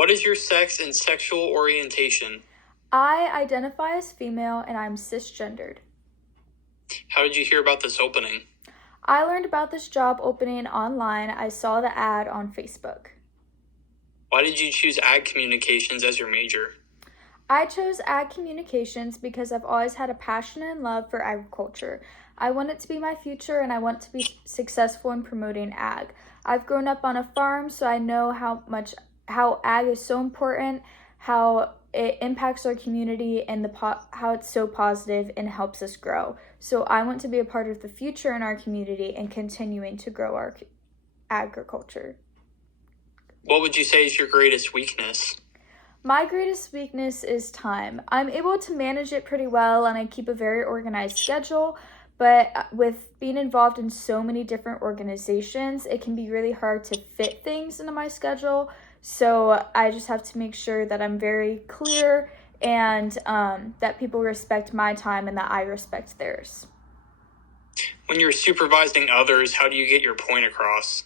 What is your sex and sexual orientation? I identify as female and I'm cisgendered. How did you hear about this opening? I learned about this job opening online. I saw the ad on Facebook. Why did you choose ag communications as your major? I chose ag communications because I've always had a passion and love for agriculture. I want it to be my future and I want to be successful in promoting ag. I've grown up on a farm, so I know how ag is so important, how it impacts our community and how it's so positive and helps us grow. So I want to be a part of the future in our community and continuing to grow our agriculture. What would you say is your greatest weakness? My greatest weakness is time. I'm able to manage it pretty well and I keep a very organized schedule, but with being involved in so many different organizations, it can be really hard to fit things into my schedule. So I just have to make sure that I'm very clear and that people respect my time and that I respect theirs. When you're supervising others, how do you get your point across?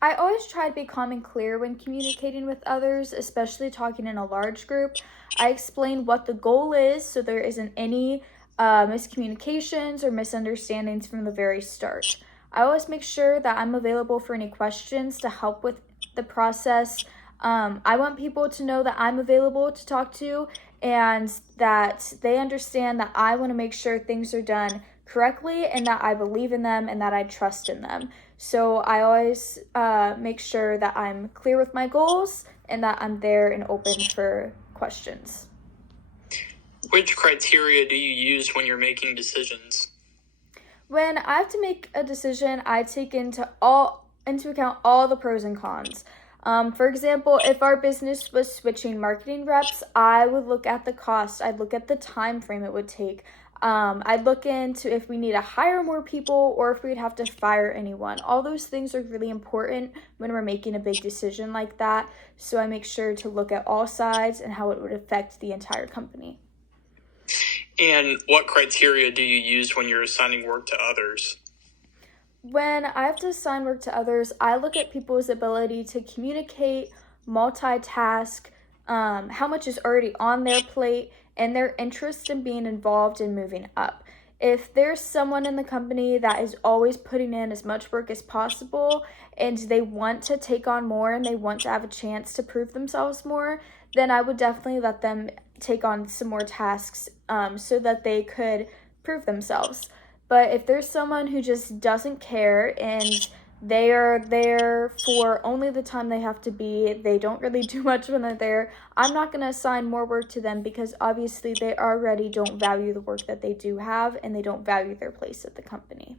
I always try to be calm and clear when communicating with others, especially talking in a large group. I explain what the goal is so there isn't any miscommunications or misunderstandings from the very start. I always make sure that I'm available for any questions to help with the process. I want people to know that I'm available to talk to and that they understand that I want to make sure things are done correctly and that I believe in them and that I trust in them. So I always make sure that I'm clear with my goals and that I'm there and open for questions. Which criteria do you use when you're making decisions? When I have to make a decision, I take into account all the pros and cons. For example, if our business was switching marketing reps, I would look at the cost. I'd look at the time frame it would take. I'd look into if we need to hire more people or if we'd have to fire anyone. All those things are really important when we're making a big decision like that. So I make sure to look at all sides and how it would affect the entire company. And what criteria do you use when you're assigning work to others? When I have to assign work to others, I look at people's ability to communicate, multitask, how much is already on their plate, and their interest in being involved and moving up. If there's someone in the company that is always putting in as much work as possible and they want to take on more and they want to have a chance to prove themselves more, then I would definitely let them take on some more tasks so that they could prove themselves. But if there's someone who just doesn't care and they are there for only the time they have to be, they don't really do much when they're there, I'm not going to assign more work to them because obviously they already don't value the work that they do have and they don't value their place at the company.